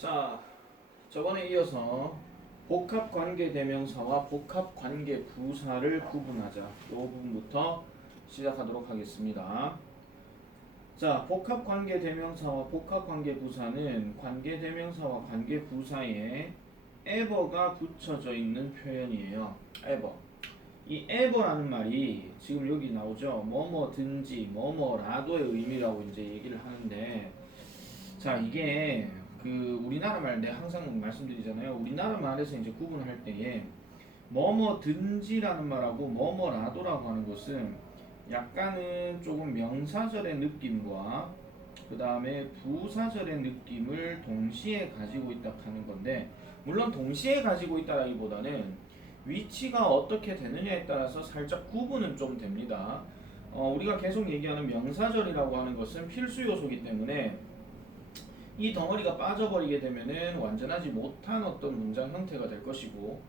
자, 저번에 이어서 복합관계대명사와 복합관계부사를 구분하자. 이 부분부터 시작하도록 하겠습니다. 자, 복합관계대명사와 복합관계부사는 관계대명사와 관계부사에 ever가 붙여져 있는 표현이에요. ever. 이 ever라는 말이 지금 여기 나오죠. 뭐뭐든지 뭐뭐라도의 의미라고 이제 얘기를 하는데, 자, 이게 우리나라 말 내가 항상 말씀드리잖아요. 우리나라 말에서 이제 구분할 때에 뭐뭐든지라는 말하고 뭐뭐라도라고 하는 것은 약간은 조금 명사절의 느낌과 그 다음에 부사절의 느낌을 동시에 가지고 있다 하는 건데, 물론 동시에 가지고 있다라기보다는 위치가 어떻게 되느냐에 따라서 살짝 구분은 좀 됩니다. 우리가 계속 얘기하는 명사절이라고 하는 것은 필수 요소이기 때문에 이 덩어리가 빠져버리게 되면은 완전하지 못한 어떤 문장 형태가 될 것이고,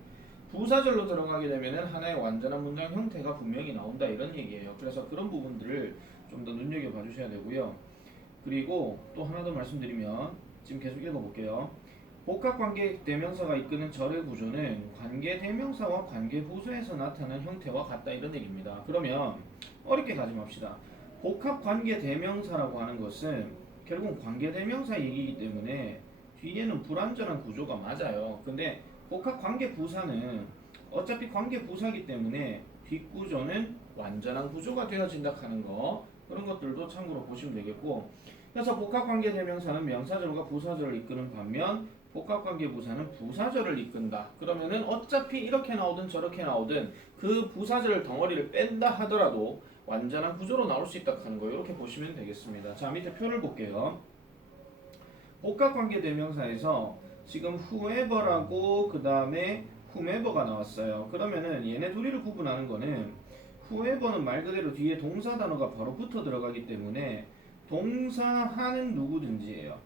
부사절로 들어가게 되면은 하나의 완전한 문장 형태가 분명히 나온다, 이런 얘기예요. 그래서 그런 부분들을 좀 더 눈여겨봐 주셔야 되고요. 그리고 또 하나 더 말씀드리면, 지금 계속 읽어볼게요. 복합관계 대명사가 이끄는 절의 구조는 관계 대명사와 관계 부사에서 나타나는 형태와 같다, 이런 얘기입니다. 그러면 어렵게 가지 맙시다. 복합관계 대명사라고 하는 것은 결국 관계대명사 얘기이기 때문에 뒤에는 불완전한 구조가 맞아요. 근데 복합관계부사는 어차피 관계부사이기 때문에 뒷구조는 완전한 구조가 되어진다 하는 거, 그런 것들도 참고로 보시면 되겠고, 그래서 복합관계대명사는 명사절과 부사절을 이끄는 반면 복합관계부사는 부사절을 이끈다. 그러면은 어차피 이렇게 나오든 저렇게 나오든 그 부사절 덩어리를 뺀다 하더라도 완전한 구조로 나올 수 있다 하는 거, 이렇게 보시면 되겠습니다. 자, 밑에 표를 볼게요. 복합관계 대명사에서 지금 whoever라고 그 다음에 whomever가 나왔어요. 그러면은 얘네 둘이를 구분하는 거는, whoever는 말 그대로 뒤에 동사 단어가 바로 붙어 들어가기 때문에 동사하는 누구든지예요.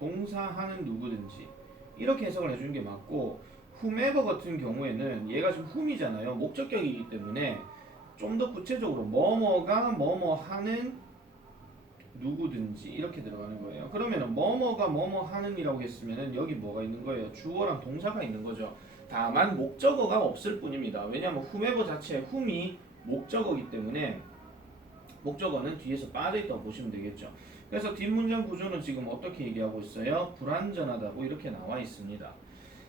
동사하는 누구든지, 이렇게 해석을 해주는 게 맞고, whomever 같은 경우에는 얘가 지금 whom이잖아요. 목적격이기 때문에 좀 더 구체적으로 뭐뭐가 뭐뭐 하는 누구든지 이렇게 들어가는 거예요. 그러면은 뭐뭐가 뭐뭐 하는이라고 했으면은 여기 뭐가 있는 거예요? 주어랑 동사가 있는 거죠. 다만 목적어가 없을 뿐입니다. 왜냐하면 whomever 자체의 whom이 목적어이기 때문에 목적어는 뒤에서 빠져있다고 보시면 되겠죠. 그래서 뒷문장 구조는 지금 어떻게 얘기하고 있어요? 불완전하다고 이렇게 나와 있습니다.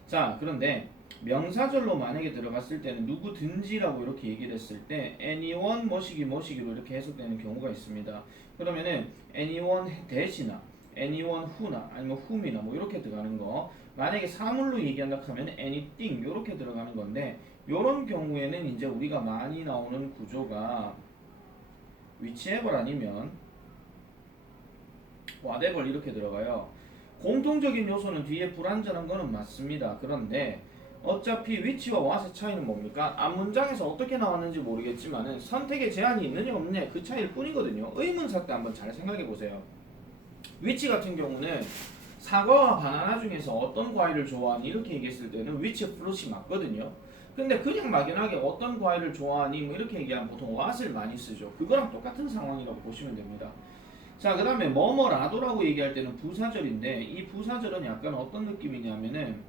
자, 그런데 명사절로 만약에 들어갔을 때는 누구든지라고 이렇게 얘기를 했을 때 anyone 뭐시기로 이렇게 해석되는 경우가 있습니다. 그러면은 anyone 대시나 anyone who나 아니면 whom이나 뭐 이렇게 들어가는 거, 만약에 사물로 얘기한다 하면 anything 이렇게 들어가는 건데, 이런 경우에는 이제 우리가 많이 나오는 구조가 whichever 아니면 whatever 이렇게 들어가요. 공통적인 요소는 뒤에 불완전한 거는 맞습니다. 그런데 어차피 which와 what의 차이는 뭡니까? 앞 문장에서 어떻게 나왔는지 모르겠지만은 선택의 제한이 있느냐 없느냐 그 차이일 뿐이거든요. 의문사 때 한번 잘 생각해 보세요. which 같은 경우는 사과와 바나나 중에서 어떤 과일을 좋아하니 이렇게 얘기했을 때는 which fruit이 맞거든요. 근데 그냥 막연하게 어떤 과일을 좋아하니 뭐 이렇게 얘기하면 보통 what을 많이 쓰죠. 그거랑 똑같은 상황이라고 보시면 됩니다. 자, 그 다음에 뭐뭐라도라고 얘기할 때는 부사절인데, 이 부사절은 약간 어떤 느낌이냐면은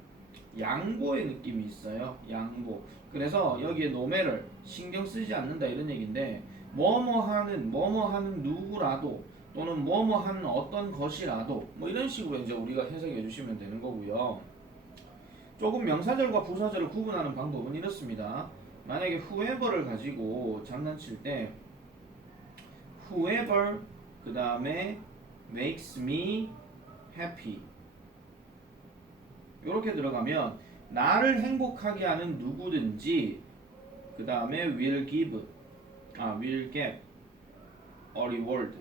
양보의 느낌이 있어요. 양보. 그래서 여기에 노매를 신경 쓰지 않는다, 이런 얘기인데, 뭐뭐하는 누구라도 또는 뭐뭐하는 어떤 것이라도 뭐 이런 식으로 이제 우리가 해석해 주시면 되는 거고요. 조금 명사절과 부사절을 구분하는 방법은 이렇습니다. 만약에 whoever를 가지고 장난칠 때 whoever 그 다음에 makes me happy 이렇게 들어가면 나를 행복하게 하는 누구든지 그 다음에 will get a reward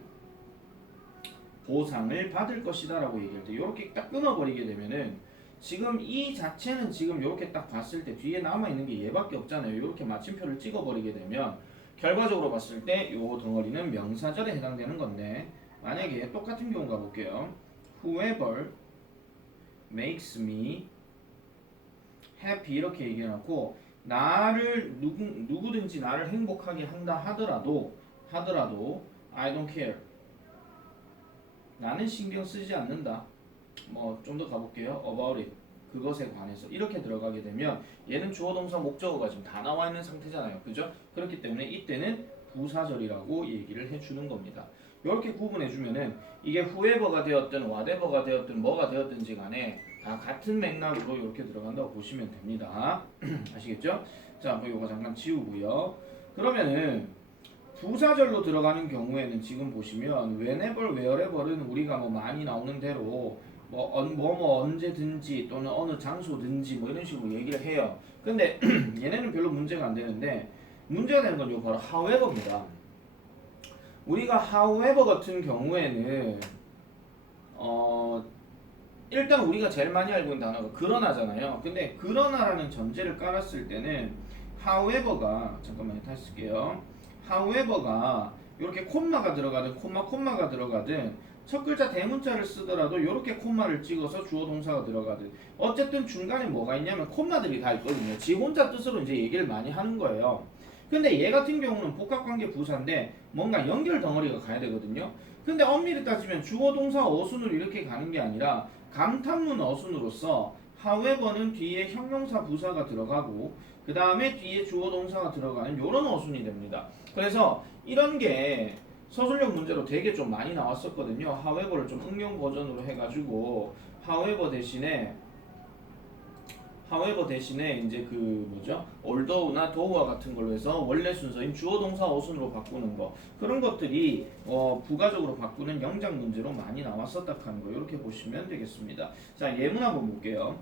보상을 받을 것이다 라고 얘기할 때 이렇게 딱 끊어버리게 되면은 지금 이 자체는 지금 이렇게 딱 봤을 때 뒤에 남아있는 게 얘밖에 없잖아요. 이렇게 마침표를 찍어버리게 되면 결과적으로 봤을 때 요 덩어리는 명사절에 해당되는 건데, 만약에 똑같은 경우 가볼게요. whoever makes me happy 이렇게 얘기해놓고 나를 누구든지 나를 행복하게 한다 하더라도 I don't care 나는 신경 쓰지 않는다 뭐 좀 더 가볼게요. about it. 그것에 관해서 이렇게 들어가게 되면 얘는 주어 동사 목적어가 지금 다 나와 있는 상태잖아요. 그죠? 그렇기 때문에 이때는 부사절이라고 얘기를 해주는 겁니다. 이렇게 구분해 주면은 이게 whoever가 되었든 whatever가 되었든 뭐가 되었든지 간에 다 같은 맥락으로 이렇게 들어간다고 보시면 됩니다. 아시겠죠? 자, 뭐 이거 잠깐 지우고요. 그러면은 부사절로 들어가는 경우에는 지금 보시면 whenever, wherever는 우리가 뭐 많이 나오는 대로 뭐 언제든지 또는 어느 장소든지 뭐 이런 식으로 얘기를 해요. 근데 얘네는 별로 문제가 안 되는데 문제가 되는 건 요 바로 however입니다. 우리가 however 같은 경우에는 일단 우리가 제일 많이 알고 있는 단어가 그러나잖아요. 근데 그러나라는 전제를 깔았을 때는 however가 잠깐만요. 다시 쓸게요. however가 이렇게 콤마가 들어가든 콤마가 들어가든 첫 글자 대문자를 쓰더라도 이렇게 콤마를 찍어서 주어 동사가 들어가든 어쨌든 중간에 뭐가 있냐면 콤마들이 다 있거든요. 지 혼자 뜻으로 이제 얘기를 많이 하는 거예요. 근데 얘 같은 경우는 복합관계 부사인데 뭔가 연결 덩어리가 가야 되거든요. 근데 엄밀히 따지면 주어 동사 어순으로 이렇게 가는 게 아니라 감탄문 어순으로서 however는 뒤에 형용사 부사가 들어가고 그 다음에 뒤에 주어 동사가 들어가는 이런 어순이 됩니다. 그래서 이런 게 서술형 문제로 되게 좀 많이 나왔었거든요. however를 좀 응용 버전으로 해가지고 however 대신에 이제 그 뭐죠? although나 though와 같은 걸로 해서 원래 순서인 주어 동사 어순으로 바꾸는 거 그런 것들이 부가적으로 바꾸는 영작 문제로 많이 나왔었다 하는 거 이렇게 보시면 되겠습니다. 자, 예문 한번 볼게요.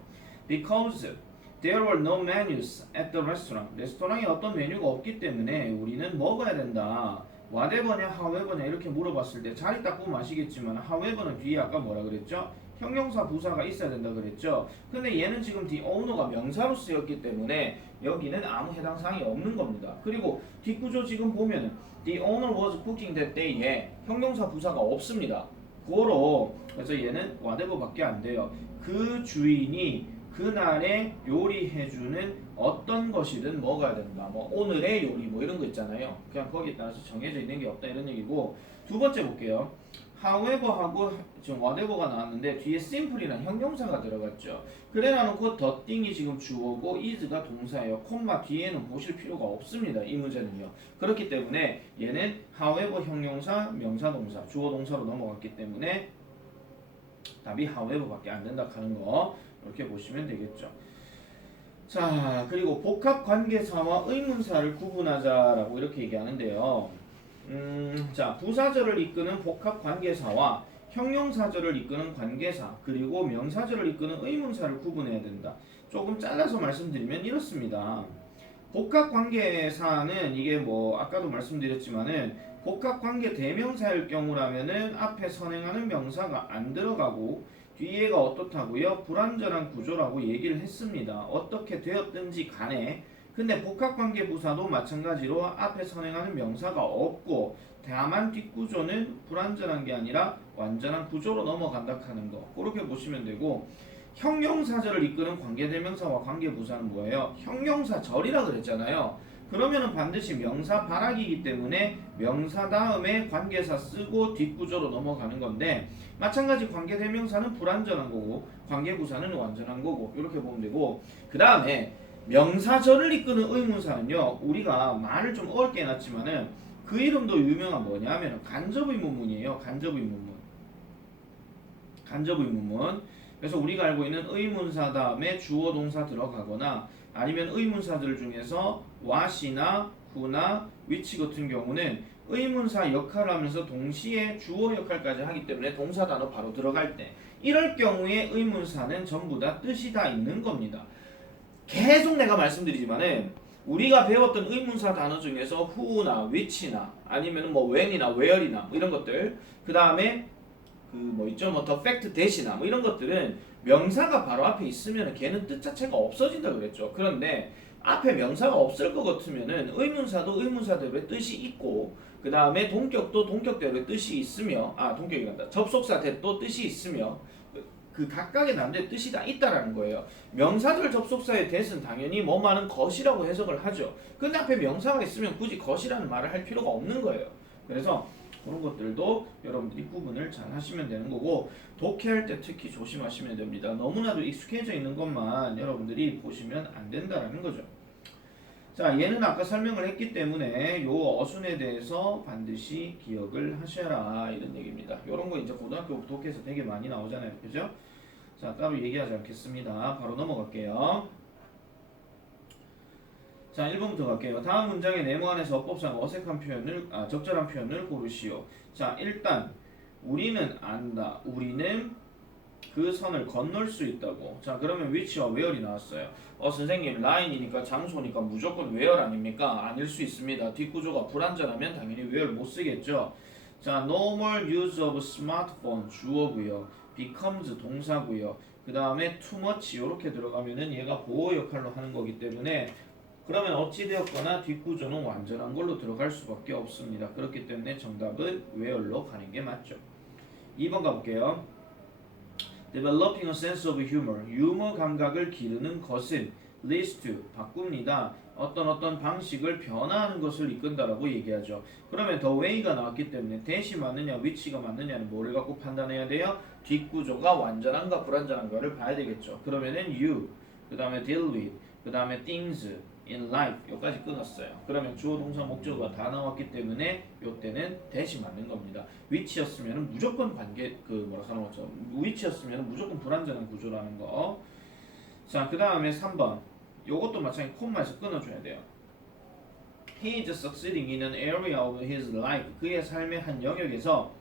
Because there were no menus at the restaurant. 레스토랑에 어떤 메뉴가 없기 때문에 우리는 먹어야 된다. whatever냐 however냐 이렇게 물어봤을 때 자리 딱 보면 아시겠지만 however는 뒤에 아까 뭐라 그랬죠? 형용사 부사가 있어야 된다 그랬죠. 근데 얘는 지금 the owner가 명사로 쓰였기 때문에 여기는 아무 해당 사항이 없는 겁니다. 그리고 뒷구조 지금 보면은 the owner was cooking that day에 형용사 부사가 없습니다. 고로 그래서 얘는 whatever밖에 안 돼요. 그 주인이 그날에 요리해주는 어떤 것이든 먹어야 된다. 뭐 오늘의 요리 뭐 이런 거 있잖아요. 그냥 거기에 따라서 정해져 있는 게 없다 이런 얘기고. 두 번째 볼게요. however하고 지금 whatever가 나왔는데 뒤에 simple이라는 형용사가 들어갔죠. 그래 놔놓고 the thing이 지금 주어고 is가 동사예요. 콤마 뒤에는 보실 필요가 없습니다. 이 문제는요. 그렇기 때문에 얘는 however 형용사, 명사, 동사, 주어, 동사로 넘어갔기 때문에 답이 however밖에 안 된다 하는 거 이렇게 보시면 되겠죠. 자, 그리고 복합 관계사와 의문사를 구분하자라고 이렇게 얘기하는데요. 자, 부사절을 이끄는 복합 관계사와 형용사절을 이끄는 관계사 그리고 명사절을 이끄는 의문사를 구분해야 된다. 조금 잘라서 말씀드리면 이렇습니다. 복합 관계사는 이게 뭐 아까도 말씀드렸지만은 복합 관계 대명사일 경우라면은 앞에 선행하는 명사가 안 들어가고 뒤에가 어떻다고요? 불완전한 구조라고 얘기를 했습니다. 어떻게 되었든지 간에 근데 복합관계 부사도 마찬가지로 앞에 선행하는 명사가 없고 다만 뒷구조는 불완전한 게 아니라 완전한 구조로 넘어간다 하는 거 그렇게 보시면 되고 형용사절을 이끄는 관계대명사와 관계부사는 뭐예요? 형용사절이라 그랬잖아요. 그러면은 반드시 명사 발악이기 때문에 명사 다음에 관계사 쓰고 뒷구조로 넘어가는 건데 마찬가지 관계대명사는 불완전한 거고 관계부사는 완전한 거고 이렇게 보면 되고 그 다음에 명사절을 이끄는 의문사는요 우리가 말을 좀 어렵게 해놨지만은 그 이름도 유명한 뭐냐면 간접의문문이에요. 간접의문문. 그래서 우리가 알고 있는 의문사 다음에 주어 동사 들어가거나 아니면 의문사들 중에서 what이나 who나 which 같은 경우는 의문사 역할을 하면서 동시에 주어 역할까지 하기 때문에 동사 단어 바로 들어갈 때 이럴 경우에 의문사는 전부 다 뜻이 다 있는 겁니다. 계속 내가 말씀드리지만은 우리가 배웠던 의문사 단어 중에서 who나 which나 아니면 뭐 when이나 where이나 뭐 이런 것들 그 다음에 그 뭐 있죠 뭐 the fact that이나 뭐 이런 것들은 명사가 바로 앞에 있으면 걔는 뜻 자체가 없어진다 그랬죠. 그런데 앞에 명사가 없을 것 같으면은 의문사도 의문사대로의 뜻이 있고 그 다음에 동격도 동격대로의 뜻이 있으며 동격이란다 접속사 that도 뜻이 있으며 그 각각의 남자의 뜻이 다 있다라는 거예요. 명사절 접속사의 that은 당연히 뭐만은 것이라고 해석을 하죠. 근데 앞에 명사가 있으면 굳이 것이라는 말을 할 필요가 없는 거예요. 그래서 그런 것들도 여러분들이 구분을 잘 하시면 되는 거고, 독해할 때 특히 조심하시면 됩니다. 너무나도 익숙해져 있는 것만 여러분들이 보시면 안 된다라는 거죠. 자, 얘는 아까 설명을 했기 때문에 요 어순에 대해서 반드시 기억을 하셔라 이런 얘기입니다. 요런 거 이제 고등학교 독해에서 되게 많이 나오잖아요. 그죠? 자, 따로 얘기하지 않겠습니다. 바로 넘어갈게요. 자, 1번부터 갈게요. 다음 문장의 네모 안에서 어법상 어색한 표현을 적절한 표현을 고르시오. 자, 일단 우리는 안다. 우리는 그 선을 건널 수 있다고. 자, 그러면 which와 where이 나왔어요. 선생님 line이니까 장소니까 무조건 where 아닙니까? 아닐 수 있습니다. 뒷구조가 불완전하면 당연히 where 못 쓰겠죠. 자, no more use of smartphone 주어고요. becomes 동사고요. 그 다음에 too much 이렇게 들어가면은 얘가 보호 역할로 하는 거기 때문에, 그러면 어찌되었거나 뒷구조는 완전한 걸로 들어갈 수밖에 없습니다. 그렇기 때문에 정답은 where로 가는 게 맞죠. 2번 가볼게요. Developing a sense of humor, 유머 감각을 기르는 것은 leads to, 바꿉니다. 어떤 방식을 변화하는 것을 이끈다라고 얘기하죠. 그러면 the way가 나왔기 때문에 대시 맞느냐 which가 맞느냐는 뭐를 갖고 판단해야 돼요? 뒷구조가 완전한가 불완전한가를 봐야 되겠죠. 그러면은 you, 그 다음에 deal with, 그 다음에 things in life 여기까지 끊었어요. 그러면 주어 동사 목적어가 다 나왔기 때문에 요때는 대시 맞는 겁니다. which였으면 무조건 관계 뭐라 하는 거죠. which였으면 무조건 불완전한 구조라는 거. 자, 그 다음에 3번 요것도 마찬가지 콤마에서 끊어줘야 돼요. He is succeeding in an area of his life. 그의 삶의 한 영역에서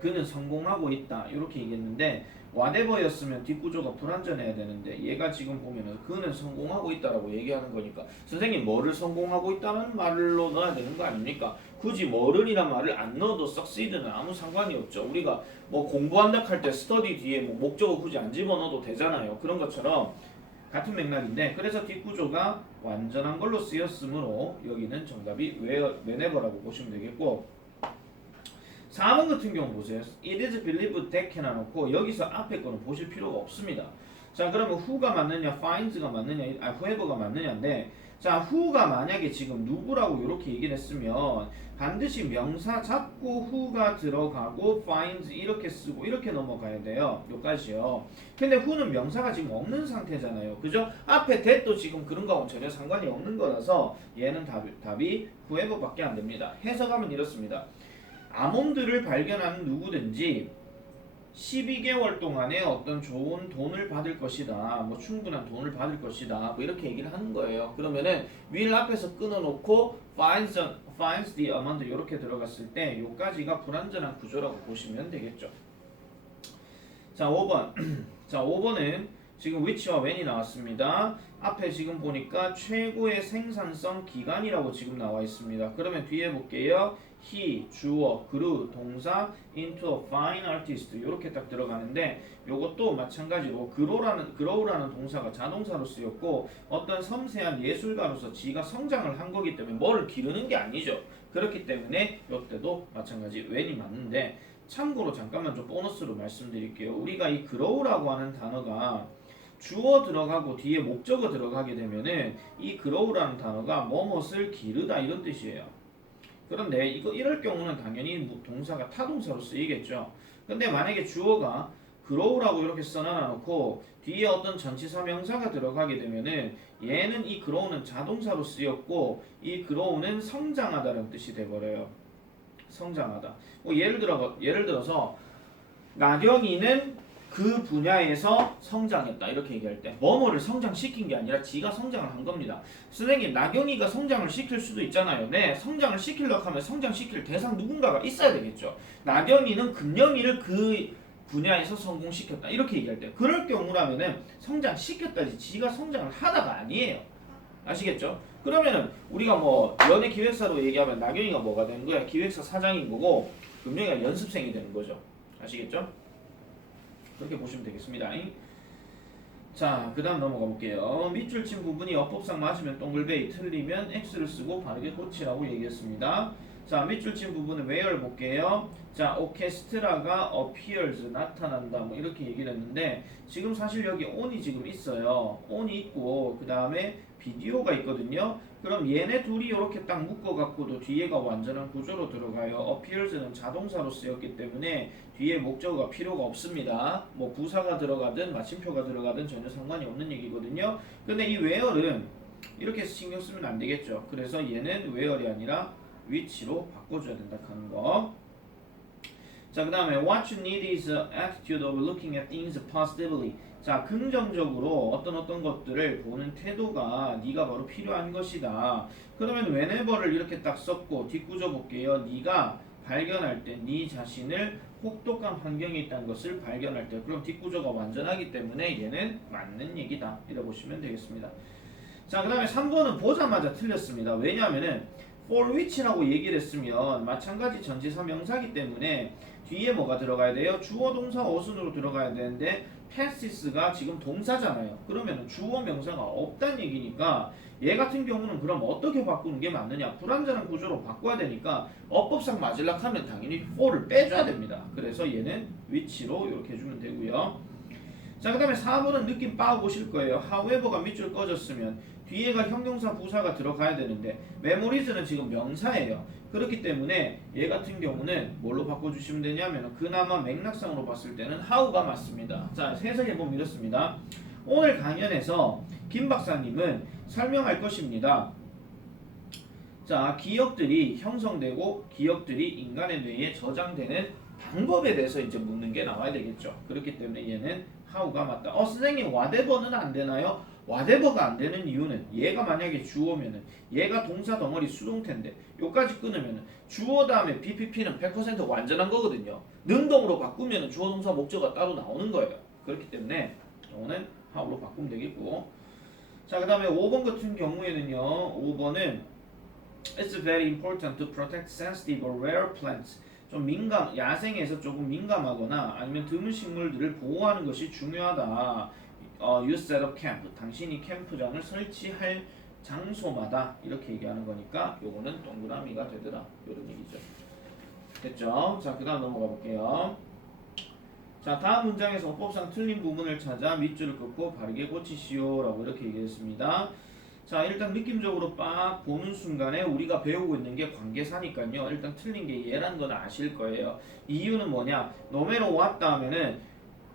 그는 성공하고 있다 이렇게 얘기했는데, whatever였으면 뒷구조가 불완전해야 되는데 얘가 지금 보면은 그는 성공하고 있다라고 얘기하는 거니까 선생님 뭐를 성공하고 있다는 말로 넣어야 되는 거 아닙니까? 굳이 뭐를이란 말을 안 넣어도 succeed는 아무 상관이 없죠. 우리가 뭐 공부한다 할 때 study 뒤에 뭐 목적어 굳이 안 집어넣어도 되잖아요. 그런 것처럼 같은 맥락인데, 그래서 뒷구조가 완전한 걸로 쓰였으므로 여기는 정답이 whenever라고 보시면 되겠고, 4번 같은 경우 보세요. It is believed that 해놔놓고 여기서 앞에 거는 보실 필요가 없습니다. 자, 그러면 who가 맞느냐, finds가 맞느냐, whoever가 맞느냐인데, 자, who가 만약에 지금 누구라고 이렇게 얘기를 했으면 반드시 명사 잡고 who가 들어가고 finds 이렇게 쓰고 이렇게 넘어가야 돼요. 여기까지요. 근데 who는 명사가 지금 없는 상태잖아요. 그죠? 앞에 that도 지금 그런 거하고 전혀 상관이 없는 거라서 얘는 답이 whoever밖에 안 됩니다. 해석하면 이렇습니다. 아몬드를 발견하는 누구든지 12개월 동안에 어떤 좋은 돈을 받을 것이다. 뭐 충분한 돈을 받을 것이다. 뭐 이렇게 얘기를 하는 거예요. 그러면은 will 앞에서 끊어놓고 finds the amount 이렇게 들어갔을 때 요까지가 불완전한 구조라고 보시면 되겠죠. 자, 5번. 자, 5번은 지금 which와 when이 나왔습니다. 앞에 지금 보니까 최고의 생산성 기간이라고 지금 나와 있습니다. 그러면 뒤에 볼게요. he, 주어, grew, 동사, into a fine artist 이렇게 딱 들어가는데, 요것도 마찬가지로 grow라는 동사가 자동사로 쓰였고 어떤 섬세한 예술가로서 지가 성장을 한 거기 때문에 뭐를 기르는 게 아니죠. 그렇기 때문에 요때도 마찬가지 when이 맞는데, 참고로 잠깐만 좀 보너스로 말씀드릴게요. 우리가 이 grow라고 하는 단어가 주어 들어가고 뒤에 목적어 들어가게 되면은 이 grow라는 단어가 뭐뭇을 기르다 이런 뜻이에요. 그런데 이럴 경우는 당연히 동사가 타동사로 쓰이겠죠. 근데 만약에 주어가 grow라고 이렇게 써놔놓고 뒤에 어떤 전치사 명사가 들어가게 되면은 얘는 이 grow는 자동사로 쓰였고 이 grow는 성장하다는 뜻이 돼버려요. 성장하다. 뭐 예를 들어서 나경이는 그 분야에서 성장했다 이렇게 얘기할 때 뭐뭐를 성장시킨 게 아니라 지가 성장을 한 겁니다. 선생님 나경이가 성장을 시킬 수도 있잖아요. 네, 성장을 시키려고 하면 성장시킬 대상 누군가가 있어야 되겠죠. 나경이는 금영이를 그 분야에서 성공시켰다 이렇게 얘기할 때 그럴 경우라면은 성장시켰다지 지가 성장을 하다가 아니에요. 아시겠죠? 그러면은 우리가 뭐 연예 기획사로 얘기하면 나경이가 뭐가 되는 거야? 기획사 사장인 거고 금영이가 연습생이 되는 거죠. 아시겠죠? 그렇게 보시면 되겠습니다. 자, 그 다음 넘어가 볼게요. 밑줄 친 부분이 어법상 맞으면 동글베이, 틀리면 X를 쓰고 바르게 고치라고 얘기했습니다. 자, 밑줄 친 부분은 where를 볼게요. 자, 오케스트라가 appears 나타난다 뭐 이렇게 얘기를 했는데 지금 사실 여기 on이 지금 있어요. on이 있고 그 다음에 비디오가 있거든요. 그럼 얘네 둘이 이렇게 딱 묶어갖고도 뒤에가 완전한 구조로 들어가요. appears는 자동사로 쓰였기 때문에 뒤에 목적어가 필요가 없습니다. 뭐 부사가 들어가든 마침표가 들어가든 전혀 상관이 없는 얘기거든요. 근데 이 where는 이렇게 신경 쓰면 안 되겠죠. 그래서 얘는 where이 아니라 which로 바꿔줘야 된다 하는 거. 자, 그 다음에 what you need is an attitude of looking at things positively. 자, 긍정적으로 어떤 것들을 보는 태도가 네가 바로 필요한 것이다. 그러면 whenever를 이렇게 딱 썼고 뒷구조 볼게요. 네가 발견할 때 네 자신을 혹독한 환경에 있다는 것을 발견할 때 그럼 뒷구조가 완전하기 때문에 얘는 맞는 얘기다. 이래 보시면 되겠습니다. 자, 그 다음에 3번은 보자마자 틀렸습니다. 왜냐하면은 for which라고 얘기를 했으면 마찬가지 전치사 명사기 때문에 뒤에 뭐가 들어가야 돼요? 주어 동사 어순으로 들어가야 되는데 passes가 지금 동사잖아요. 그러면 주어 명사가 없다는 얘기니까 얘 같은 경우는 그럼 어떻게 바꾸는 게 맞느냐? 불완전한 구조로 바꿔야 되니까 어법상 맞으려고 하면 당연히 for를 빼줘야 됩니다. 그래서 얘는 which로 이렇게 해주면 되고요. 자, 그 다음에 4번은 느낌 빠보실 거예요. however가 밑줄 꺼졌으면 뒤에가 형용사 부사가 들어가야 되는데 memories는 지금 명사예요. 그렇기 때문에 얘 같은 경우는 뭘로 바꿔주시면 되냐면 그나마 맥락상으로 봤을 때는 how가 맞습니다. 자, 해석해보면 이렇습니다. 오늘 강연에서 김 박사님은 설명할 것입니다. 자, 기억들이 형성되고 기억들이 인간의 뇌에 저장되는 방법에 대해서 이제 묻는 게 나와야 되겠죠. 그렇기 때문에 얘는 how가 맞다. 선생님 whatever는 안 되나요? whatever가 안 되는 이유는 얘가 만약에 주어면은 얘가 동사 덩어리 수동태인데 요까지 끊으면은 주어 다음에 BPP는 100% 완전한 거거든요. 능동으로 바꾸면은 주어 동사 목적어가 따로 나오는 거예요. 그렇기 때문에 요거는 how로 바꾸면 되겠고. 자, 그 다음에 5번 같은 경우에는요. 5번은 It's very important to protect sensitive or rare plants. 좀 야생에서 조금 민감하거나 아니면 드문 식물들을 보호하는 것이 중요하다. You set up camp. 당신이 캠프장을 설치할 장소마다 이렇게 얘기하는 거니까 요거는 동그라미가 되더라. 이런 얘기죠. 됐죠? 자, 그 다음 넘어가 볼게요. 자, 다음 문장에서 어법상 틀린 부분을 찾아 밑줄을 긋고 바르게 고치시오 라고 이렇게 얘기했습니다. 자, 일단 느낌적으로 빡 보는 순간에 우리가 배우고 있는 게 관계사니까요. 일단 틀린 게 얘라는 건 아실 거예요. 이유는 뭐냐? 노메로 왔다 하면은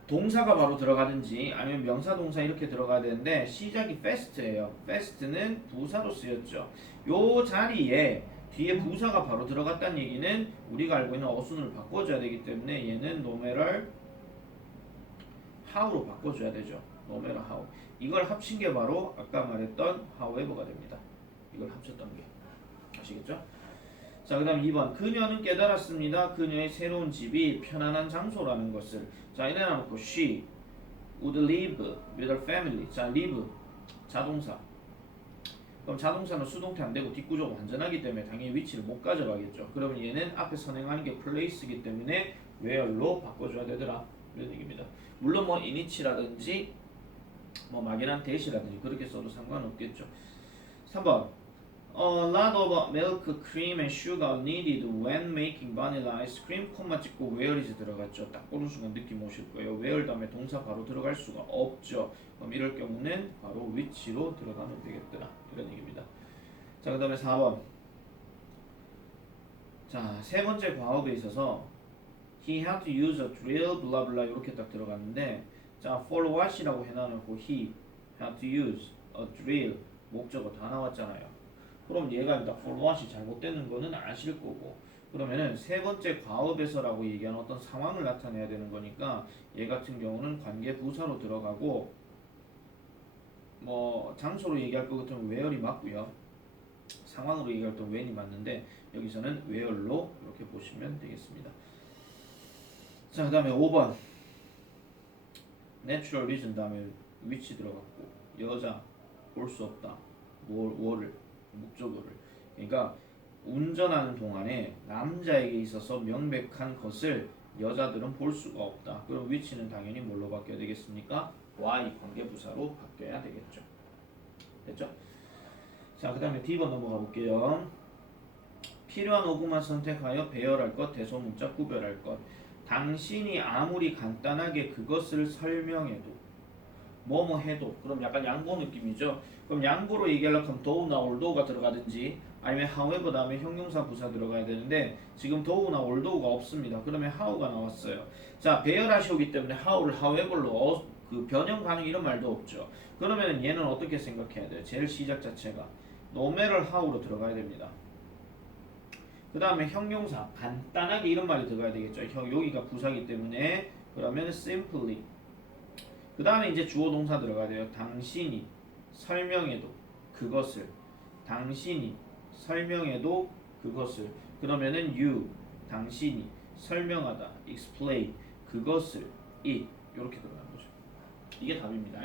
동사가 바로 들어가든지 아니면 명사 동사 이렇게 들어가야 되는데 시작이 fast예요. fast는 부사로 쓰였죠. 요 자리에 뒤에 부사가 바로 들어갔다는 얘기는 우리가 알고 있는 어순을 바꿔줘야 되기 때문에 얘는 no matter how로 바꿔줘야 되죠. no matter how. 이걸 합친 게 바로 아까 말했던 however가 됩니다. 이걸 합쳤던 게. 아시겠죠? 자, 그 다음 2번. 그녀는 깨달았습니다. 그녀의 새로운 집이 편안한 장소라는 것을. 자, 이래 놔놓고 she would live with her family. 자, live 자동사. 그럼 자동사는 수동태 안 되고 뒷구조가 완전하기 때문에 당연히 위치를 못 가져가겠죠. 그러면 얘는 앞에 선행하는 게 place이기 때문에 where로 바꿔줘야 되더라. 이런 얘기입니다. 물론 뭐 init이라든지 뭐 막연한 대시라든지 그렇게 써도 상관없겠죠. 3번. A lot of milk, cream, and sugar needed when making vanilla ice cream. 콤마 찍고 where is 들어갔죠. 딱 보는 순간 느낌 오실 거예요. where 다음에 동사 바로 들어갈 수가 없죠. 그럼 이럴 경우는 바로 which로 들어가면 되겠더라. 이런 얘기입니다. 자, 그 다음에 4번. 자, 세 번째 과업에 있어서 he had to use a drill, blah blah 이렇게 딱 들어갔는데 자, for what이라고 해놔놓고 he had to use a drill 목적어 다 나왔잖아요. 그럼 얘가 일단 for what이 잘못되는 거는 아실 거고 그러면은 세 번째 과업에서라고 얘기하는 어떤 상황을 나타내야 되는 거니까 얘 같은 경우는 관계 부사로 들어가고 뭐 장소로 얘기할 것 같으면 where이 맞고요. 상황으로 얘기할 때 when이 맞는데 여기서는 where로 이렇게 보시면 되겠습니다. 자, 그 다음에 5번 natural reason 다음에 which 들어갔고 여자 볼 수 없다 뭐를 목적어를 그러니까 운전하는 동안에 남자에게 있어서 명백한 것을 여자들은 볼 수가 없다. 그럼 which는 당연히 뭘로 바뀌어야 되겠습니까? y 관계부사로 바뀌어야 되겠죠. 됐죠? 자, 그 다음에 D번 넘어가 볼게요. 필요한 어구만 선택하여 배열할 것, 대소문자 구별할 것. 당신이 아무리 간단하게 그것을 설명해도 뭐뭐 해도 그럼 약간 양보 느낌이죠. 그럼 양보로 얘기하려고 하면 do나 although가 들어가든지 아니면 however 다음에 형용사 부사 들어가야 되는데 지금 do나 although가 없습니다. 그러면 how가 나왔어요. 자, 배열하시오기 때문에 how를 however로 그 변형 가능 이런 말도 없죠. 그러면 얘는 어떻게 생각해야 돼요? 제일 시작 자체가 no matter how로 들어가야 됩니다. 그 다음에 형용사 간단하게 이런 말이 들어가야 되겠죠. 여기가 부사기 때문에 그러면 simply. 그 다음에 이제 주어 동사 들어가야 돼요. 당신이 설명해도 그것을. 당신이 설명해도 그것을. 그러면은 you 당신이 설명하다 explain 그것을 it 이렇게 들어가는 거죠. 이게 답입니다.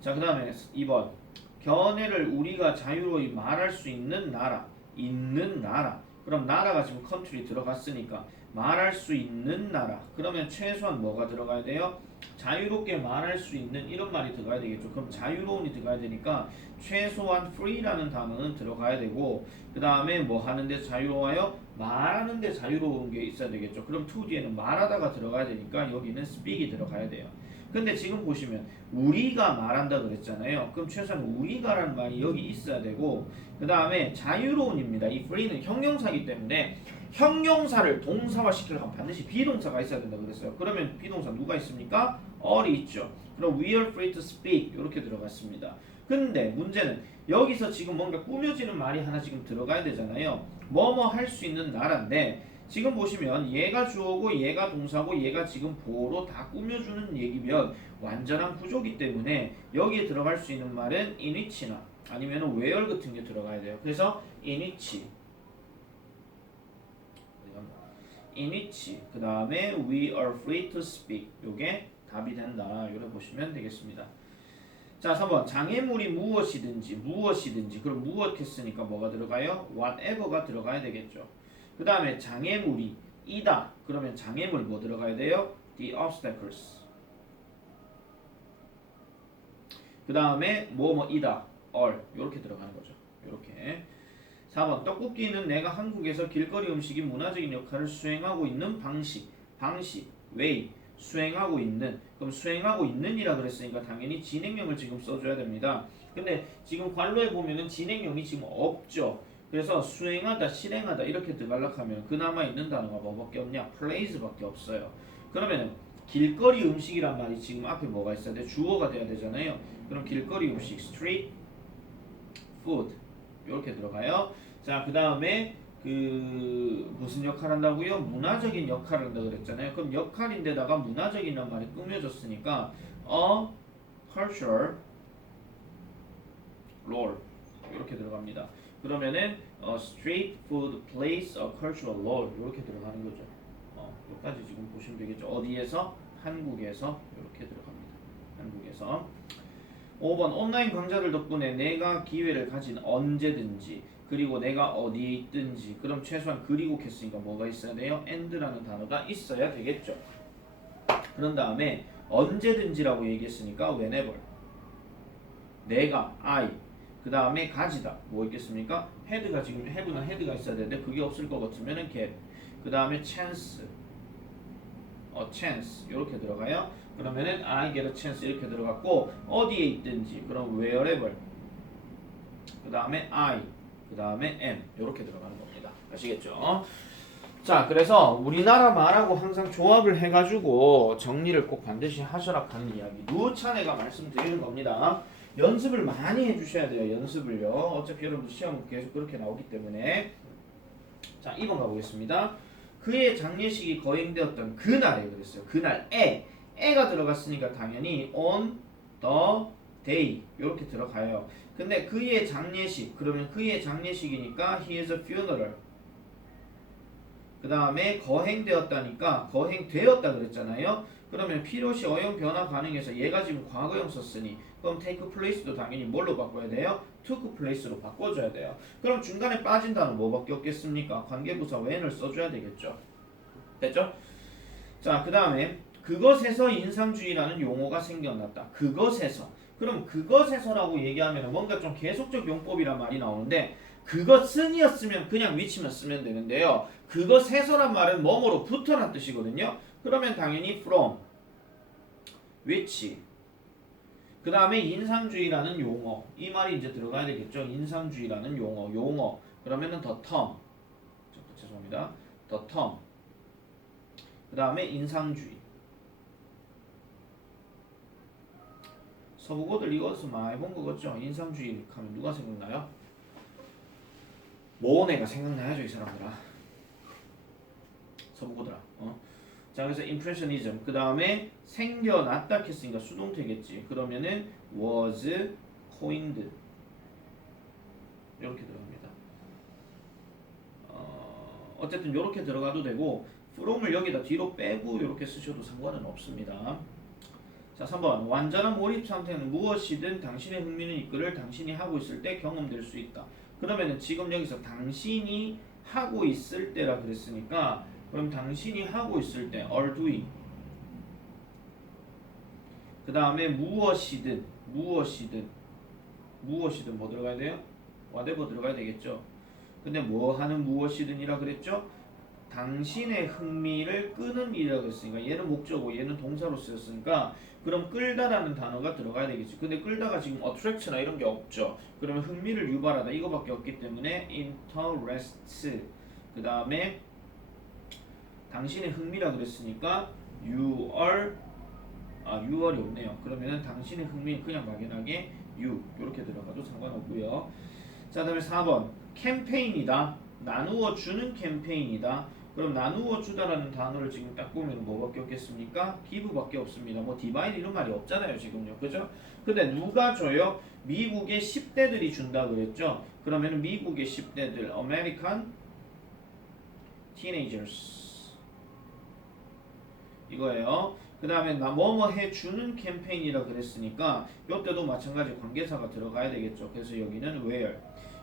자, 그 다음에 2번 견해를 우리가 자유로이 말할 수 있는 나라. 그럼 나라가 지금 country 들어갔으니까 말할 수 있는 나라. 그러면 최소한 뭐가 들어가야 돼요? 자유롭게 말할 수 있는 이런 말이 들어가야 되겠죠. 그럼 자유로운이 들어가야 되니까 최소한 free라는 단어는 들어가야 되고 그 다음에 뭐 하는데 자유로워요? 말하는데 자유로운 게 있어야 되겠죠. 그럼 to 뒤에는 말하다가 들어가야 되니까 여기는 speak이 들어가야 돼요. 근데 지금 보시면 우리가 말한다 그랬잖아요. 그럼 최소한 우리가라는 말이 여기 있어야 되고 그 다음에 자유로운입니다. 이 free는 형용사이기 때문에 형용사를 동사화 시키려면 반드시 비동사가 있어야 된다 그랬어요. 그러면 비동사 누가 있습니까? all이 있죠. 그럼 we are free to speak 이렇게 들어갔습니다. 근데 문제는 여기서 지금 뭔가 꾸며지는 말이 하나 지금 들어가야 되잖아요. 뭐뭐 할 수 있는 나라인데 지금 보시면 얘가 주어고 얘가 동사고 얘가 지금 보어로 다 꾸며주는 얘기면 완전한 구조기 때문에 여기에 들어갈 수 있는 말은 in which나 아니면 where 같은 게 들어가야 돼요. 그래서 in which 그 다음에 we are free to speak 요게 답이 된다. 이렇게 보시면 되겠습니다. 자, 3번 장애물이 무엇이든지 그럼 무엇 했으니까 뭐가 들어가요? whatever가 들어가야 되겠죠. 그 다음에 장애물이 이다. 그러면 장애물 뭐 들어가야 돼요? the obstacles. 그 다음에 뭐뭐이다. all. 요렇게 들어가는 거죠. 요렇게. 4번 떡볶이는 내가 한국에서 길거리 음식이 문화적인 역할을 수행하고 있는 방식, way. 수행하고 있는. 그럼 수행하고 있는이라 그랬으니까 당연히 진행형을 지금 써줘야 됩니다. 근데 지금 관로에 보면은 진행형이 지금 없죠. 그래서 수행하다, 실행하다 이렇게 들어가려고 하면 그나마 있는 단어가 뭐밖에 없냐? plays밖에 없어요. 그러면 길거리 음식이란 말이 지금 앞에 뭐가 있어야 돼? 주어가 돼야 되잖아요. 그럼 길거리 음식, street food 이렇게 들어가요. 자, 그 다음에 그 무슨 역할 한다고요? 문화적인 역할을 한다 그랬잖아요. 그럼 역할인데다가 문화적인이란 말이 꾸며졌으니까 a cultural role 이렇게 들어갑니다. 그러면은 street food plays a cultural role 이렇게 들어가는 거죠. 여기까지 지금 보시면 되겠죠. 어디에서? 한국에서 이렇게 들어갑니다. 한국에서. 5번 온라인 강좌들 덕분에 내가 기회를 가진 언제든지 그리고 내가 어디에 있든지 그럼 최소한 그리고 했으니까 뭐가 있어야 돼요? and라는 단어가 있어야 되겠죠. 그런 다음에 언제든지라고 얘기했으니까 whenever 내가 I 그 다음에 가지다 뭐 있겠습니까? head가 지금 have나 head가 있어야 되는데 그게 없을 것 같으면은 get 그 다음에 chance chance 이렇게 들어가요. 그러면은 I get a chance 이렇게 들어갔고 어디에 있든지 그럼 wherever 그 다음에 I 그 다음에 am 이렇게 들어가는 겁니다. 아시겠죠? 자, 그래서 우리나라 말하고 항상 조합을 해가지고 정리를 꼭 반드시 하셔라 하는 이야기 누차례가 말씀드리는 겁니다. 연습을 많이 해주셔야 돼요. 연습을요. 어차피 여러분들 시험은 계속 그렇게 나오기 때문에. 자, 2번 가보겠습니다. 그의 장례식이 거행되었던 그날에 그랬어요. 그날에가 들어갔으니까 당연히 on the day 이렇게 들어가요. 근데 그의 장례식 그러면 그의 장례식이니까 he is a funeral. 그 다음에 거행되었다니까 거행되었다 그랬잖아요. 그러면 필요시 어용 변화 가능해서 얘가 지금 과거형 썼으니 그럼 take place도 당연히 뭘로 바꿔야 돼요? took place로 바꿔줘야 돼요. 그럼 중간에 빠진 단어 뭐밖에 없겠습니까? 관계부사 when을 써줘야 되겠죠. 됐죠? 자, 그 다음에 그것에서 인상주의라는 용어가 생겨났다. 그것에서. 그럼 그것에서라고 얘기하면 뭔가 좀 계속적 용법이란 말이 나오는데 그것은이었으면 그냥 which만 쓰면 되는데요. 그것에서란 말은 뭐뭐로부터란 뜻이거든요. 그러면 당연히 from, which. 그 다음에 인상주의라는 용어. 이 말이 이제 들어가야 되겠죠. 인상주의라는 용어. 그러면은 the term. 죄송합니다. the term. 그 다음에 인상주의. 서부고들 이것은 많이 본 거겠죠. 인상주의 하면 누가 생각나요? 모네가 생각나야죠, 이 사람들아. 서부고들아. 자, 그래서 impressionism. 그 다음에 생겨났다 했으니까 수동태겠지. 그러면은 was coined. 이렇게 들어갑니다. 어쨌든 이렇게 들어가도 되고 from을 여기다 뒤로 빼고 이렇게 쓰셔도 상관은 없습니다. 자, 3번. 완전한 몰입 상태는 무엇이든 당신의 흥미는 이끌을 당신이 하고 있을 때 경험될 수 있다. 그러면은 지금 여기서 당신이 하고 있을 때라 그랬으니까 그럼 당신이 하고 있을 때 are doing. 그 다음에 무엇이든 뭐 들어가야 돼요? whatever 들어가야 되겠죠. 근데 뭐 하는 무엇이든이라 그랬죠? 당신의 흥미를 끄는 일이라고 했으니까 얘는 목적어, 얘는 동사로 쓰였으니까 그럼 끌다라는 단어가 들어가야 되겠지. 근데 끌다가 지금 attract나 이런 게 없죠. 그러면 흥미를 유발하다 이거밖에 없기 때문에 interest. 그 다음에 당신의 흥미라 그랬으니까 you're you어이 없네요. 그러면은 당신의 흥미 그냥 막연하게 you 이렇게 들어가도 상관없고요. 자, 그다음에 4번 캠페인이다. 나누어 주는 캠페인이다. 그럼 나누어 주다라는 단어를 지금 딱 보면 뭐밖에 없겠습니까? give밖에 없습니다. 뭐 divide 이런 말이 없잖아요, 지금요. 그죠? 근데 누가 줘요? 미국의 10대들이 준다 그랬죠? 그러면 미국의 10대들 American teenagers 이거예요. 그 다음에 나 뭐뭐 해주는 캠페인이라 그랬으니까 이때도 마찬가지 관계사가 들어가야 되겠죠. 그래서 여기는 where.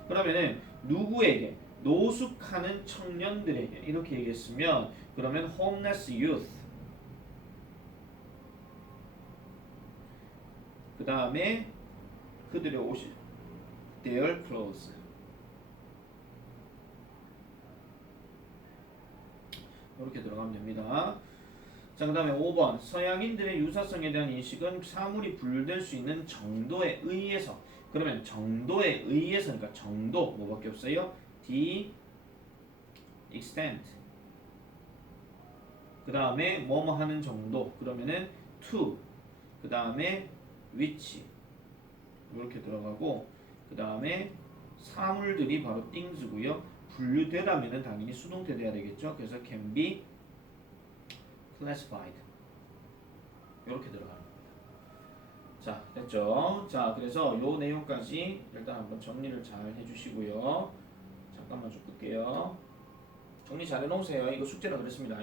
그러면은 누구에게? 노숙하는 청년들에게 이렇게 얘기했으면 그러면 homeless youth. 그 다음에 그들의 옷이 their clothes. 이렇게 들어가면 됩니다. 자, 그 다음에 5번 서양인들의 유사성에 대한 인식은 사물이 분류될 수 있는 정도에 의해서. 그러면 정도에 의해서니까 정도 뭐밖에 없어요? the extent. 그 다음에 뭐뭐 하는 정도. 그러면은 to. 그 다음에 which. 이렇게 들어가고 그 다음에 사물들이 바로 things고요. 분류되다면은 당연히 수동태 돼야 되겠죠. 그래서 can be classified. 이렇게 들어가는 겁니다. 자, 됐죠? 자, 그래서 요 내용까지 일단 한번 정리를 잘 해주시고요. 잠깐만 좀 끌게요. 정리 잘 해놓으세요. 이거 숙제라 그랬습니다.